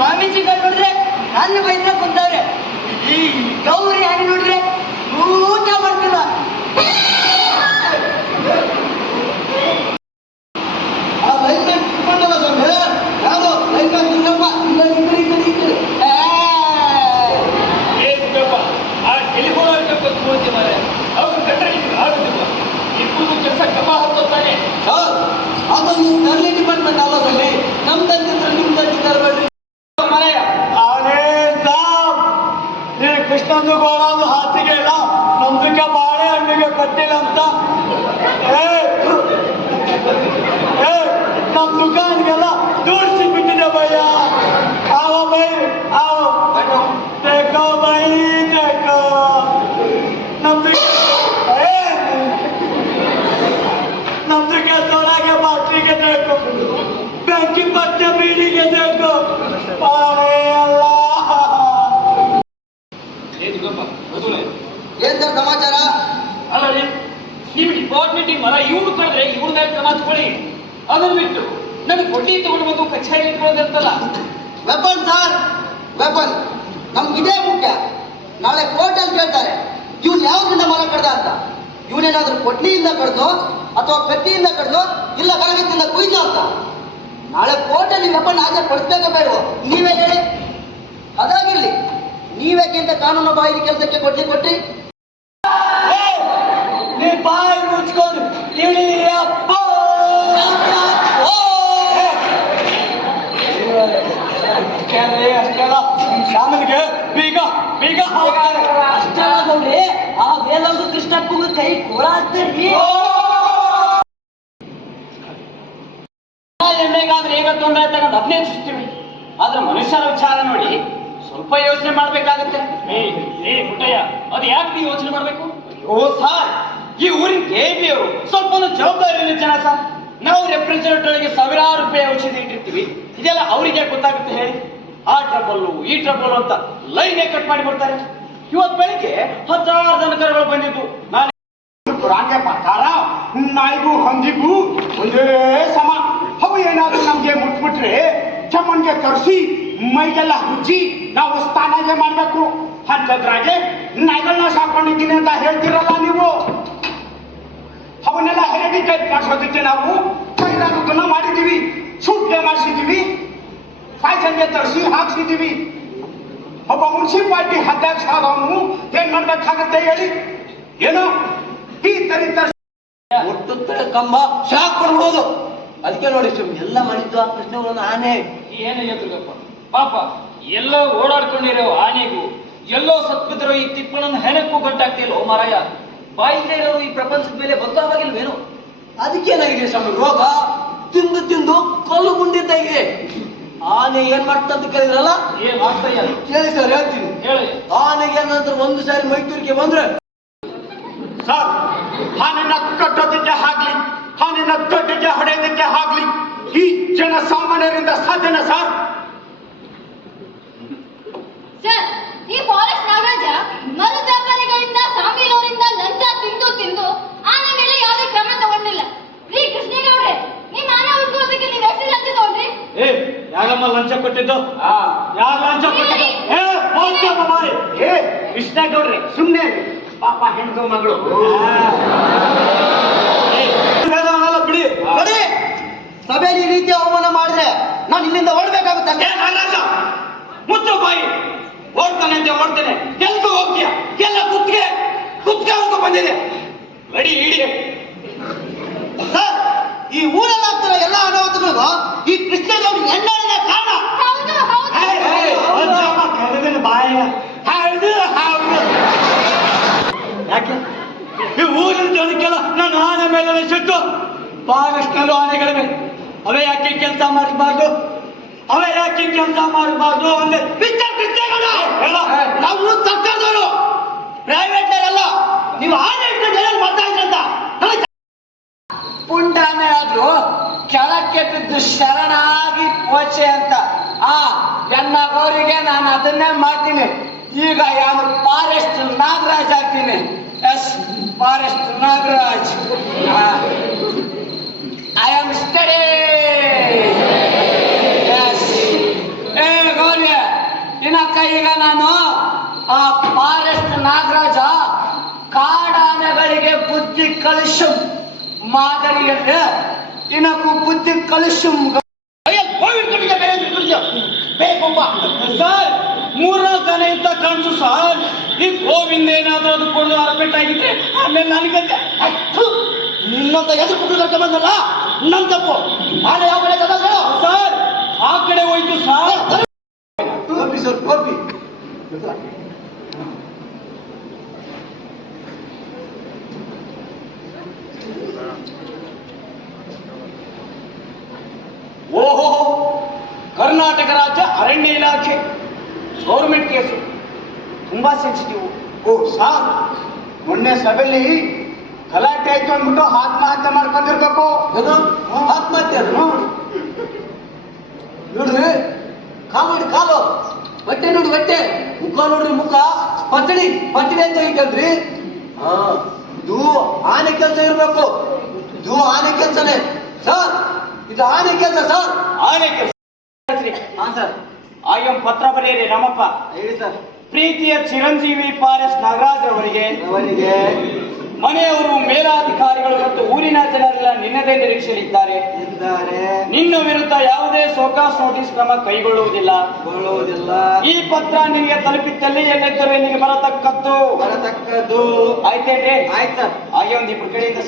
ಸ್ವಾಮೀಜಿಗಳು ನೋಡಿದ್ರೆ ನನ್ನ ಬೈದ ಕುಂತವ್ರೆ. ಈ ಗೌರಿ ಹಣ್ಣು ನೋಡಿದ್ರೆ ಊಟ ಮಾಡ್ತಿಲ್ಲ ಗೋಳಂದು ಹಾಸಿಗೆ ಇಲ್ಲ. ನಮ್ದಕ್ಕೆ ಬಾಳೆ ಹಣ್ಣಿಗೆ ಕಟ್ಟಿಲ್ಲ ಅಂತ. ಏ ನಮ್ ದುಕಾನ್ಗೆಲ್ಲ ಕೊಡ್ಲಿ ತಗೊಂಡು ಬಂದು ಕಚೇರಿ ಇಟ್ಕೊಳ್ಳೋದಂತಲ್ಲ? ವೆಪನ್ ಸರ್ ವೆಪನ್ ನಮ್ಗೆ ಇದೇ ಮುಖ್ಯ. ನಾಳೆ ಕೋರ್ಟಲ್ಲಿ ಕೇಳ್ತಾರೆ. ಇವ್ನು ಯಾವ್ದ್ರಿಂದ ಮರ ಕಡ್ದ ಅಂತ? ಇವನೇನಾದ್ರೂ ಕೊಟ್ಲಿಯಿಂದ ಕಡ್ದೋ ಅಥವಾ ಕತ್ತಿಯಿಂದ ಕಡ್ದೋ ಇಲ್ಲ ಕರಗತ್ತಿಂದ ಕುಯ್ದೋ ಅಂತ? ನಾಳೆ ಕೋರ್ಟಲ್ಲಿ ವೆಪನ್ ಆಚೆ ಪಡಿಸ್ಬೇಕ ಬೇಡವೋ ನೀವೇ ಹೇಳಿ. ಅದಾಗಿರ್ಲಿ. ನೀವೇಕಿಂತ ಕಾನೂನು ಬಾಹಿರ ಕೆಲಸಕ್ಕೆ ಕೊಟ್ಟಿ? ಕೊಟ್ರಿ ಕೃಷ್ಣಪ್ಪಗ ಕೈ ಕೋಳ ಹಾಕ್ತಾರ್ರಿ ಎಮ್ಮೆಗಾದ್ರೆ ಈಗ ತೊಂದರೆ ತಗೊಂಡು ಅಭಿನಯಿಸ್ತೀವಿ ಆದ್ರೆ ಮನುಷ್ಯರ ವಿಚಾರ ನೋಡಿ ಸ್ವಲ್ಪ ಯೋಚನೆ ಮಾಡ್ಬೇಕಾಗತ್ತೆ. ಏ ಪುಟ್ಟಯ್ಯ ಅದು ಯಾಕೆ ನೀವು ಯೋಚನೆ ಮಾಡ್ಬೇಕು? ಓ ಸಾರ್ ಈ ಊರಿನ ಕೆ ಪಿ ಅವರು ಸ್ವಲ್ಪ ಒಂದು ಜವಾಬ್ದಾರಿ ಜನ ಸರ್. ನಾವು ರೆಫ್ರಿಜರೇಟರ್ಗೆ ಸಾವಿರಾರು ರೂಪಾಯಿ ಔಷಧಿ ಇಟ್ಟಿರ್ತೀವಿ. ಇದೆಲ್ಲ ಅವರಿಗೆ ಗೊತ್ತಾಗುತ್ತೆ ಹೇಳಿ? ಆ ಟ್ರಬಲ್ಲು ಈ ಟ್ರಬಲ್ಲು ಅಂತ ಲೈನ್ ಕಟ್ ಮಾಡಿ ಬಿಡ್ತಾರೆ ಇವತ್ತು ಬೆಳಿಗ್ಗೆ ಹತ್ತಾರು ದನಕರುಗಳು ಬಂದಿದ್ದು. ನಾನು ಪುರಾಣದ ಪ್ರಕಾರ ನಾಯಿಗೂ ಹಂದಿಗೂ ಒಂದೇ ಸಮ. ಅವು ಏನಾದ್ರೂ ನಮ್ಗೆ ಮುಟ್ಬಿಟ್ರೆ ಚಮ್ಮನ್ಗೆ ತರಿಸಿ ಮೈಗೆಲ್ಲ ಹುಚ್ಚಿ ನಾವು ಸ್ಥಾನಗೆ ಮಾಡ್ಬೇಕು. ಅಂತದ್ರಾಗೆ ನಾಯಿಗಳನ್ನ ಸಾಕೊಂಡಿದ್ದೀನಿ ಅಂತ ಹೇಳ್ತಿರಲ್ಲ ನೀವು? ಅವನ್ನೆಲ್ಲ ಹೆರಿಡಿಕೇಟ್ ಮಾಡಿಸೋದಕ್ಕೆ ನಾವು ಕೈಲಾದನ್ನ ಮಾಡಿದ್ದೀವಿ. ಸುಟ್ಲೆ ಮಾಡಿಸಿದ್ದೀವಿ. ಫ್ಯಾಷನ್ಗೆ ತರಿಸಿ ಹಾಕ್ಸಿದ್ದೀವಿ. ಒಬ್ಬ ಮುನ್ಸಿಪಾಲ್ಟಿ ಅಧ್ಯಕ್ಷ ಆದವನು ಏನ್ ಮಾಡ್ಬೇಕಾಗತ್ತೆ ಹೇಳಿ? ಏನು ಈ ತರಿತ ಒಟ್ಟು ಕಂಬ ಶಾಕ್ ಕೊಡ್ಬಿಡೋದು ಅದಕ್ಕೆ ನೋಡಿ ಸುಮ್ ಎಲ್ಲ ಮನಿದ್ದು ಆ ಆನೆ ಏನು ಎದುರುಗಪ್ಪ. ಪಾಪ ಎಲ್ಲ ಓಡಾಡ್ಕೊಂಡಿರೋ ಆನೆಗೂ ಎಲ್ಲೋ ಸತ್ಬಿದ್ರೋ ಈ ತಿಪ್ಪಳನ್ನ ಹೆಣಕ್ಕೂ ಗಂಟಾಗ್ತಿಲ್ಲ ಓ ಮಾರಾಯ. ಬಾಯಿಲ್ಲದೆ ಇರೋರು ಈ ಪ್ರಪಂಚದ ಮೇಲೆ ಬದಲಾವಾಗಿಲ್ವೇನು ಅದಕ್ಕೇನಾಗಿದೆ ಸ್ವಾಮಿ ರೋಗ? ತಿಂದು ತಿಂದು ಕಲ್ಲು ಗುಂಡಿದ್ದಾಗಿದೆ ಆನೆ ಏನ್ ಮಾಡ್ತಂತ ಕೇಳಿದ್ರಲ್ಲ? ಕೇಳಿ ಸರ್ ಹೇಳ್ತೀನಿ. ಹೇಳಿ. ಆನೆಗೆ ಏನಂದ್ರೆ ಒಂದು ಸಾರಿ ಮೈತೂರಿಗೆ ಬಂದ್ರೆ ಸರ್ ಆನೆನ ಕಟ್ಟೋದಕ್ಕೆ ಆಗ್ಲಿ ಆನೆನ ಕಟ್ಟಿಗೆ ಹೊಡೆಯೋದಕ್ಕೆ ಆಗ್ಲಿ ಈ ಜನ ಸಾಮಾನ್ಯರಿಂದ ಸಾಧ್ಯನ ಸರ್? ಸರ್ ಈ ಫಾರೆಸ್ಟ್ ನಾಗರಾಜ ಮರು ವ್ಯಾಪಾರಿಗಳಿಂದ ಸಾಮೀಲವರಿಂದ ಲಂಚ ತಿಂದು ತಿಂದು ಆನೆ ಮೇಲೆ ಯಾವುದೇ ಕ್ರಮ ತಗೊಂಡಿಲ್ಲ ರೀ ಕೃಷ್ಣೇಗೌಡ್ರೆ ನಿಮ್ ಆನೆ ಉಳ್ಕೊಳ್ಳೋದಕ್ಕೆ ನೀವ್ ಎಷ್ಟು ಲಂಚ ತಗೊಂಡ್ರಿ ಏ ಯಾರಮ್ಮ ಲಂಚ ಕೊಟ್ಟಿದ್ದು? ಯಾರು ಲಾಂಚ ಕೊಟ್ಟಿದ್ದು? ಏ ಏ ಕೃಷ್ಣೇಗೌಡ್ರೆ. ಸುಮ್ಮನೆ ಪಾಪ ಹೆಣ್ಣು ಮಗಳು. ಬಿಡಿ. ನೋಡಿ ಸಭೆಯಲ್ಲಿ ಈ ರೀತಿ ಅವಮಾನ ಮಾಡಿದ್ರೆ ನಾನು ಇಲ್ಲಿಂದ ಓಡ್ಬೇಕಾಗುತ್ತೆ ಮುಚ್ಚು ಬಾಯಿ. ಓಡ್ತಾನೆ ಅಂತ ಓಡ್ತಾನೆ ಯಾಕೆ? ಈ ಊರಿನ ಜನಕ್ಕೆಲ್ಲ ನಾನು ಆನೆ ಮೇಲೆ ಸಿಟ್ಟು. ಫಾರೆಸ್ಟ್ನಲ್ಲೂ ಆನೆಗಳಿವೆ ಅವೇ ಯಾಕೆ ಕೆಲಸ ಮಾಡಬಾರ್ದು? ಅವೇ ಯಾಕೆ ಕೆಲಸ ಮಾಡಬಾರ್ದು ಅಂದ್ರೆ ಹೇಳ. ನಾವು ಸರ್ಕಾರದವರು. ಪ್ರೈವೇಟ್ ಅಲ್ಲ ನೀವು ಆನೆ ಮಾಡ್ತಾ ನನಗೆ ಪುಂಡಾನೆ ಆದ್ರೂ ಕೆಳಕ್ಕೆ ಬಿದ್ದು ಶರಣಾಗಿ ಪೋಚೆ ಅಂತ. ಆ ಎನ್ನಗೌರಿಗೆ ನಾನು ಅದನ್ನೇ ಮಾಡ್ತೀನಿ. ಈಗ ಯಾರು ಫಾರೆಸ್ಟ್ ನಾಗರಾಜ್ ಆಗ್ತೀನಿ. Yes, forest Nagaraj. I am study S A Gowri ಇನ್ನಕ್ಕ ಈಗ ನಾನು, ಆ ಫಾರೆಸ್ಟ್ ನಾಗರಾಜ ಕಾಡಾನೆಗಳಿಗೆ ಬುದ್ಧಿ ಕಲುಷ್ಯಂ ಮಾದರಿಯಲ್ಲಿ. ಇನ್ನಕ್ಕೂ ಬುದ್ಧಿ ಕಲಿಸು ಸರ್ ಮೂರ್ನಾಲ್ಕು ಜನ ಇಂತ ಕಾಣಿಸು ಸರ್. ಈ ಗೋವಿಂದ ಏನಾದ್ರೂ ಅದು ಕೊಡೋದು ಅರಪೆಟ್ಟಾಗಿದ್ರೆ ಆಮೇಲೆ ನನಗಂತೆ ನಿನ್ನಂತ ಎದುರು ಕುಟುಂಬ ಬಂದಲ್ಲ? ನನ್ ತಪ್ಪು. ಆನೆ ಯಾವ ಕಡೆ ಕದ ಸರ್ ಆ ಕಡೆ ಹೋಯ್ತು ಸರ್. Sir sir. ಕರ್ನಾಟಕ ರಾಜ್ಯ ಅರಣ್ಯ ಇಲಾಖೆ. ಗೌರ್ಮೆಂಟ್ ಕೇಸು ತುಂಬಾ ಸೆನ್ಸಿಟಿವ್ ಓ ಸಾರ್ ಮೊನ್ನೆ ಸಭೆಯಲ್ಲಿ ಗಲಾಟೆ ಆಯ್ತು ಅಂದ್ಬಿಟ್ಟು ಆತ್ಮಹತ್ಯೆ ಮಾಡ್ಕೊಂಡಿರ್ಬೇಕು. ಏನು? ಆತ್ಮಹತ್ಯೆ? ನೋಡ್ರಿ ಕಾಲು ನೋಡಿ ಕಾಲು. ಹೊಟ್ಟೆ ನೋಡಿ ಬಟ್ಟೆ. ಮುಖ ನೋಡ್ರಿ ಮುಖ. ಪಟ್ಟಣಿ ಪಟ್ಟಣಿ ಅಂತ ಹೇಳ್ಕಂದ್ರಿ ಹಾ. ಇದು ಆನೆ ಕೆಲಸ ಇರಬೇಕು. ಇದು ಆನೆ ಕೆಲಸನೇ. ಸರ್ ಇದು ಆನೆ ಕೆಲಸ ಸರ್. ಆನೆ ಕೆಲಸ. ಹಾ ಸರ್. ಆಯಂ ಪತ್ರ ಬರೆಯಿರಿ ನಮ್ಮಪ್ಪ ಹೇಳಿ ಸರ್. ಪ್ರೀತಿಯ ಚಿರಂಜೀವಿ ಪಾರೆಸ್ ನಾಗರಾಜ್ ಅವರಿಗೆ. ಅವರಿಗೆ. ಮನೆಯವರು ಮೇಲಾಧಿಕಾರಿಗಳು ಮತ್ತು ಊರಿನ ಜನರೆಲ್ಲ ನಿನ್ನದೇ ನಿರೀಕ್ಷೆಯಲ್ಲಿದ್ದಾರೆ. ಇದ್ದಾರೆ. ನಿನ್ನ ವಿರುದ್ಧ ಯಾವುದೇ ಸೋಕಾಸ್ ನೋಟಿಸ್ ಕ್ರಮ ಕೈಗೊಳ್ಳುವುದಿಲ್ಲ. ಕೊಳ್ಳುವುದಿಲ್ಲ ಈ ಪತ್ರ ನಿನಗೆ ತಲುಪಿದ್ದಲ್ಲಿ ಎಲ್ಲಿದ್ದರೆ ನಿನಗೆ ಬರತಕ್ಕದ್ದು. ಬರತಕ್ಕದ್ದು. ಆಯ್ತೇನ್ರಿ? ಆಯ್ತು ಸರ್. ಒಂದು ಇಬ್ಬರು ಕಡೆಯಿಂದ